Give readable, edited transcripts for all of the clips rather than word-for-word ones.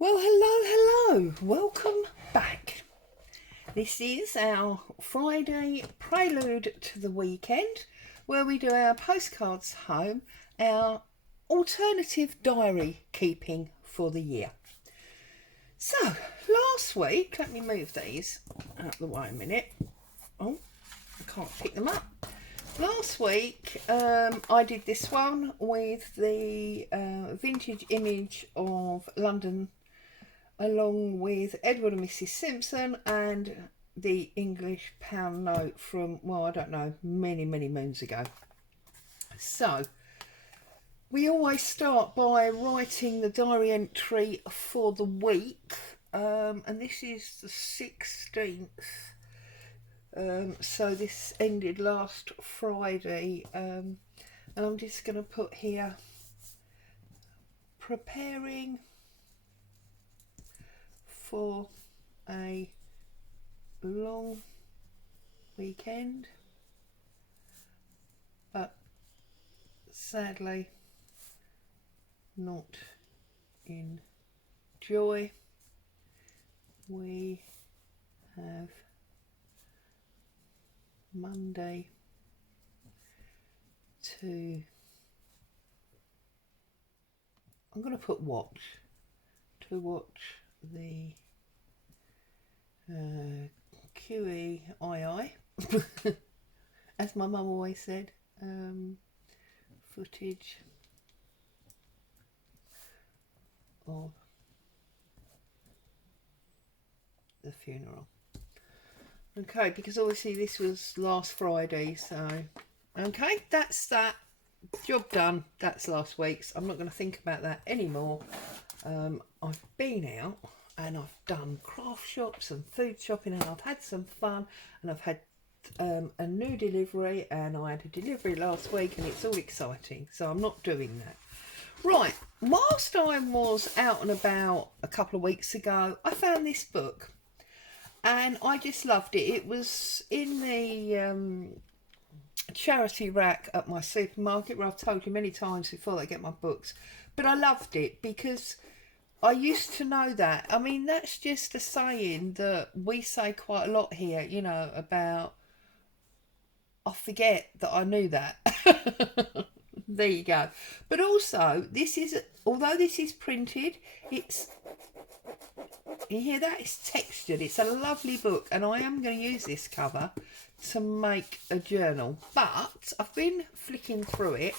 Well, hello, welcome back. This is our Friday prelude to the weekend where we do our postcards home, our alternative diary keeping for the year. So, last week, let me move these out of the way a minute. Oh, I can't pick them up. Last week, I did this one with the vintage image of London along with Edward and Mrs Simpson and the English pound note from, well, I don't know, many moons ago. So we always start by writing the diary entry for the week, and this is the 16th. So this ended last Friday, and I'm just going to put here, preparing for a long weekend, but sadly not in joy. We have Monday to, I'm going to put watch the QEII, as my mum always said, footage of the funeral. Okay, because obviously this was last Friday, so okay, that's that. Job done. That's last week's. I'm not going to think about that anymore. I've been out and I've done craft shops and food shopping, and I've had some fun, and I've had a new delivery, and I had a delivery last week, and it's all exciting, so I'm not doing that. Right, whilst I was out and about a couple of weeks ago, I found this book and I just loved it. It was in the charity rack at my supermarket, where I've told you many times before I get my books, but I loved it because I used to know that. I mean, that's just a saying that we say quite a lot here, you know, about, I forget that I knew that. There you go. But also, this is, although this is printed, it's, you hear that? It's textured. It's a lovely book, and I am going to use this cover to make a journal. But I've been flicking through it,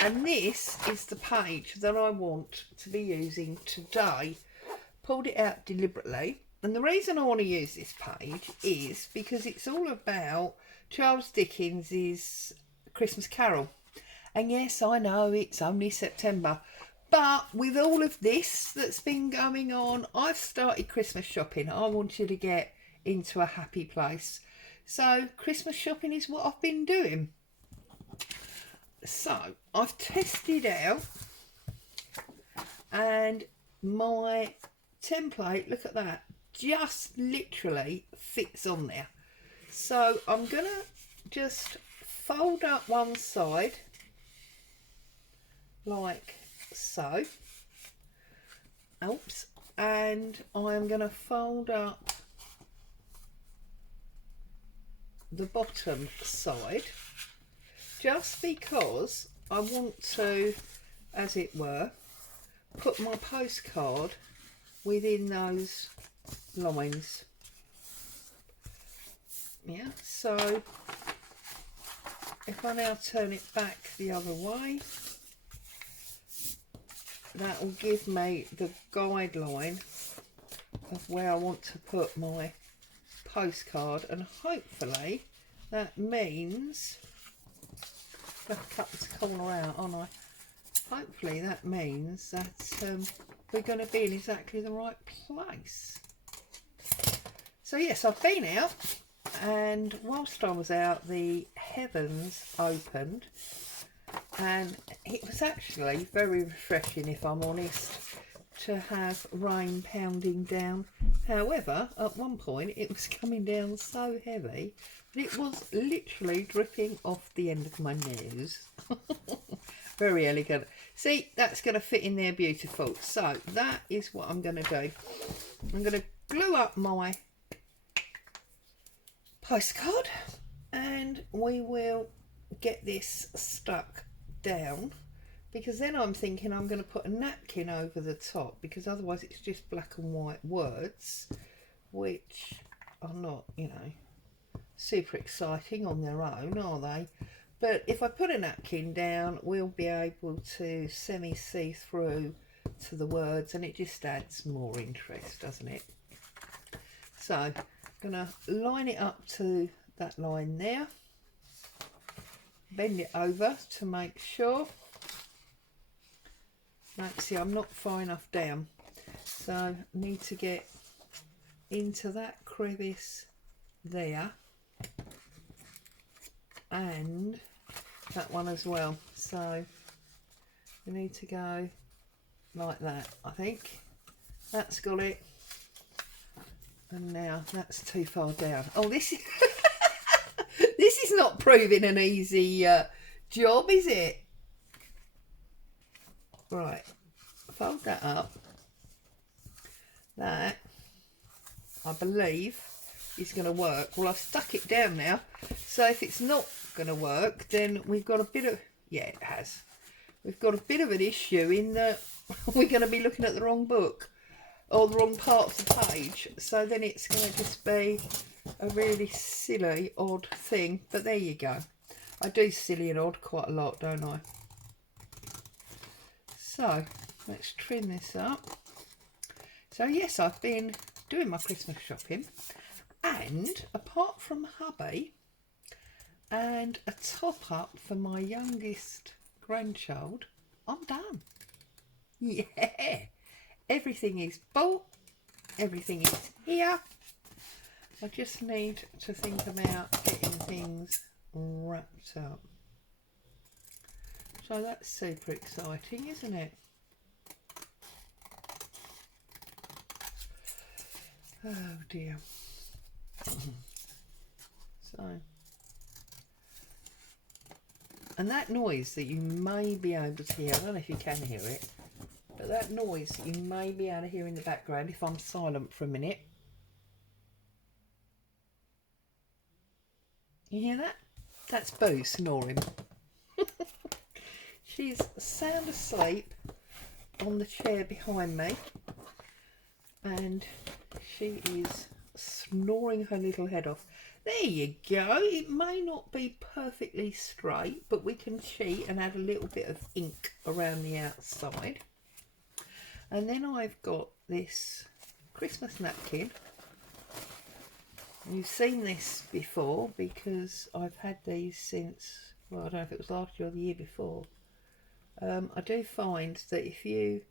and this is the page that I want to be using today. Pulled it out deliberately, and the reason I want to use this page is because it's all about Charles Dickens's Christmas Carol. And yes, I know it's only September, but with all of this that's been going on, I've started Christmas shopping. I want you to get into a happy place. So Christmas shopping is what I've been doing. So I've tested out, and my template, look at that, just literally fits on there. So I'm going to just fold up one side like so. Oops. And I'm going to fold up the bottom side, just because I want to, as it were, put my postcard within those lines. Yeah, so if I now turn it back the other way, that will give me the guideline of where I want to put my postcard, and hopefully that means, I've got to cut this corner out, aren't I? Hopefully that means that we're going to be in exactly the right place. So yes, I've been out, and whilst I was out, the heavens opened, and it was actually very refreshing, if I'm honest, to have rain pounding down. However, at one point it was coming down so heavy that it was literally dripping off the end of my nose. Very elegant. See, that's going to fit in there beautiful. So that is what I'm going to do. I'm going to glue up my postcard and we will get this stuck down, because then I'm thinking I'm going to put a napkin over the top, because otherwise it's just black and white words, which are not, you know, super exciting on their own, are they? But if I put a napkin down, we'll be able to semi-see through to the words, and it just adds more interest, doesn't it? So I'm going to line it up to that line there, bend it over to make sure. No, see, I'm not far enough down, so I need to get into that crevice there and that one as well. So we need to go like that. I think that's got it. And now that's too far down. Oh, this is this is not proving an easy job, is it? Right, fold that up. That, I believe, is going to work. Well, I've stuck it down now, so if it's not going to work, then we've got a bit of, yeah, it has. We've got a bit of an issue in that we're going to be looking at the wrong book or the wrong part of the page. So then it's going to just be a really silly, odd thing. But there you go. I do silly and odd quite a lot, don't I? So let's trim this up. So yes, I've been doing my Christmas shopping, and apart from hubby and a top up for my youngest grandchild, I'm done. Yeah, everything is bought, everything is here. I just need to think about getting things wrapped up. So that's super exciting, isn't it? Oh dear. So, and that noise that you may be able to hear, I don't know if you can hear it, but that noise that you may be able to hear in the background if I'm silent for a minute. You hear that? That's Boo snoring. She's sound asleep on the chair behind me, and she is snoring her little head off. There you go. It may not be perfectly straight, but we can cheat and add a little bit of ink around the outside. And then I've got this Christmas napkin. You've seen this before because I've had these since, well, I don't know if it was last year or the year before. I do find that if you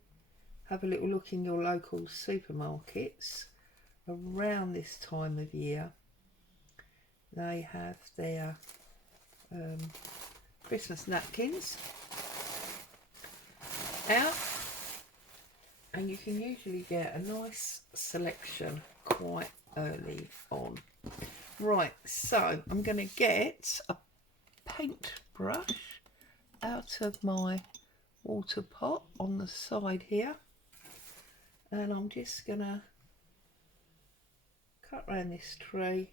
have a little look in your local supermarkets around this time of year, they have their Christmas napkins out, and you can usually get a nice selection quite early on. Right, so I'm going to get a paintbrush out of my water pot on the side here, and I'm just going to cut around this tree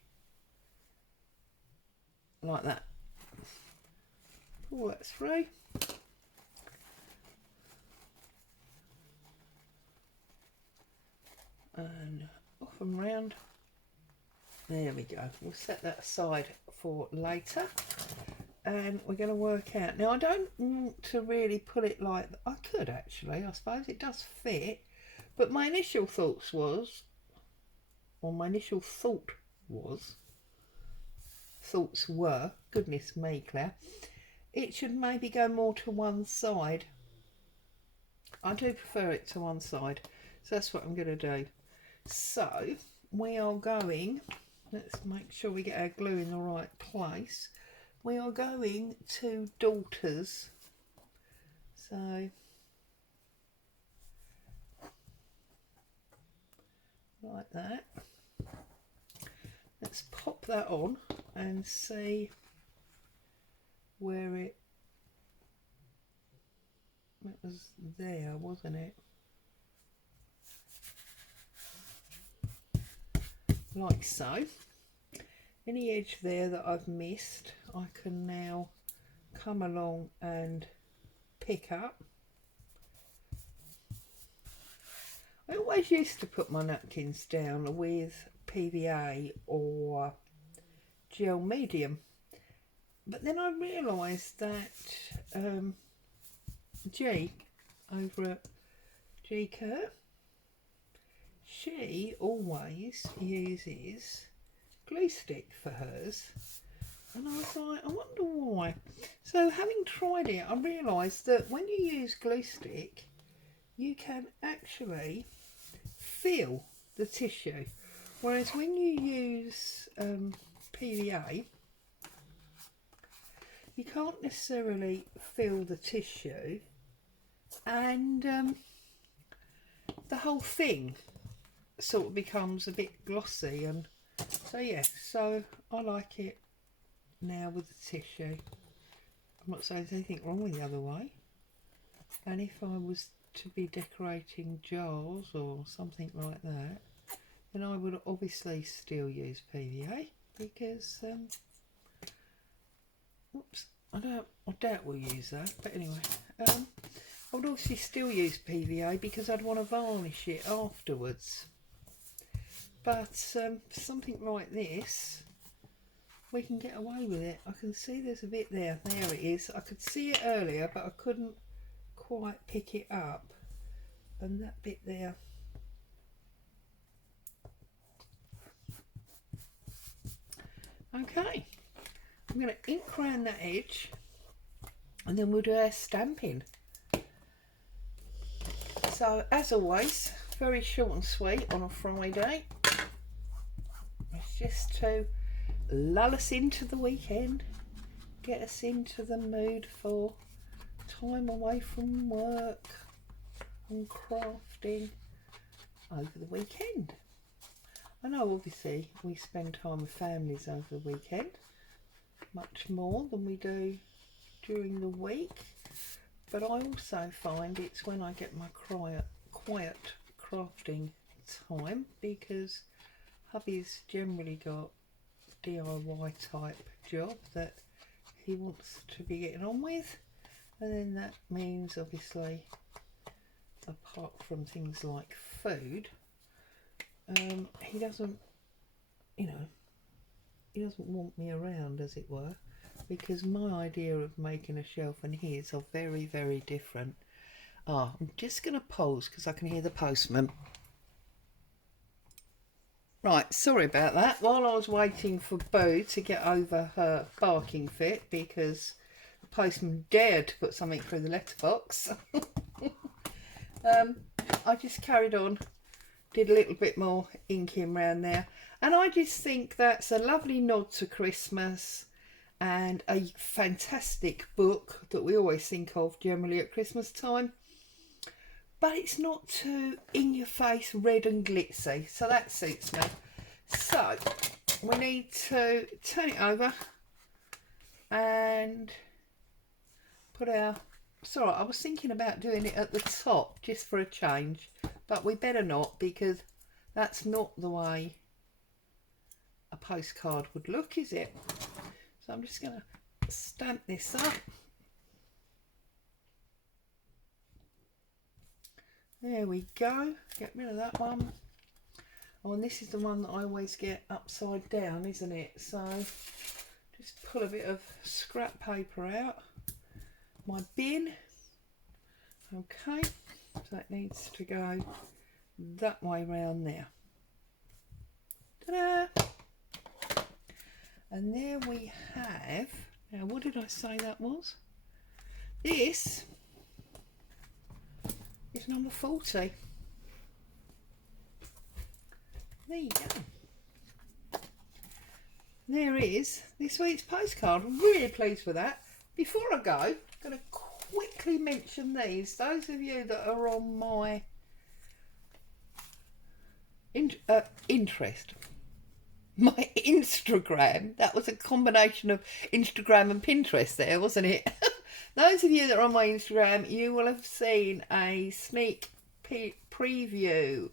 like that. Pull that through. And off and round. There we go. We'll set that aside for later. And we're going to work out. Now, I don't want to really put it like... I could actually. I suppose it does fit. But my initial thoughts was... Or my initial thought was... Thoughts were... Goodness me, Claire. It should maybe go more to one side. I do prefer it to one side. So that's what I'm going to do. So we are going... Let's make sure we get our glue in the right place. We are going to Daughters. So like that. Let's pop that on and see where it... Let's was there, wasn't it? Like so. Any edge there that I've missed, I can now come along and pick up. I always used to put my napkins down with PVA or gel medium, but then I realised that G over at G Kerr, she always uses glue stick for hers, and I was like, I wonder why. So having tried it, I realised that when you use glue stick, you can actually feel the tissue, whereas when you use PVA, you can't necessarily feel the tissue, and the whole thing sort of becomes a bit glossy. And so yeah, so I like it now with the tissue. I'm not saying there's anything wrong with the other way, and if I was to be decorating jars or something like that, then I would obviously still use PVA, because oops, I doubt we'll use that, but anyway, I would obviously still use PVA because I'd want to varnish it afterwards. But something like this, we can get away with it. I can see there's a bit there. There it is. I could see it earlier, but I couldn't quite pick it up. And that bit there. Okay. I'm going to ink around that edge, and then we'll do our stamping. So, as always, very short and sweet on a Friday. It's just to lull us into the weekend, get us into the mood for time away from work and crafting over the weekend. I know obviously we spend time with families over the weekend, much more than we do during the week, but I also find it's when I get my quiet crafting time, because hubby's generally got DIY type job that he wants to be getting on with, and then that means obviously, apart from things like food, he doesn't, he doesn't want me around, as it were, because my idea of making a shelf and his are very, very different. I'm just going to pause because I can hear the postman. Right, sorry about that. While I was waiting for Boo to get over her barking fit because the postman dared to put something through the letterbox, I just carried on, did a little bit more inking around there, and I just think that's a lovely nod to Christmas and a fantastic book that we always think of generally at Christmas time, but it's not too in your face red and glitzy, so that suits me. So we need to turn it over and put our, sorry, I was thinking about doing it at the top just for a change, but we better not, because that's not the way a postcard would look, is it? So I'm just going to stamp this up. There we go. Get rid of that one. Oh, and this is the one that I always get upside down, isn't it? So just pull a bit of scrap paper out. My bin. Okay. So that needs to go that way round there. Ta-da! And there we have, now what did I say that was? This is number 40. There you go. There is this week's postcard. I'm really pleased with that. Before I go, I'm going to quickly mention these. Those of you that are on my my Instagram, that was a combination of Instagram and Pinterest there, wasn't it? Those of you that are on my Instagram, you will have seen a sneak preview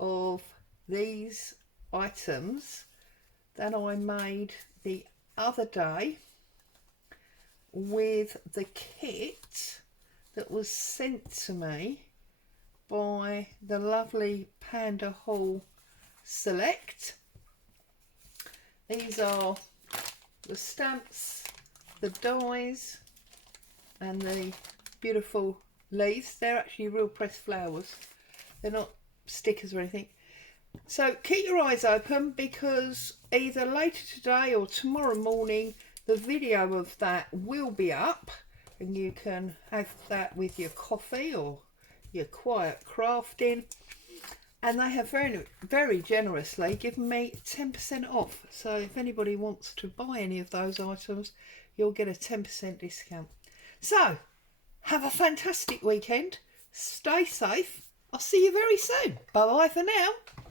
of these items that I made the other day with the kit that was sent to me by the lovely Panda Hall Select. These are the stamps, the dies and the beautiful leaves. They're actually real pressed flowers, they're not stickers or anything. So keep your eyes open, because either later today or tomorrow morning the video of that will be up, and you can have that with your coffee or your quiet crafting. And they have very, very generously given me 10% off. So if anybody wants to buy any of those items, you'll get a 10% discount. So have a fantastic weekend. Stay safe. I'll see you very soon. Bye bye for now.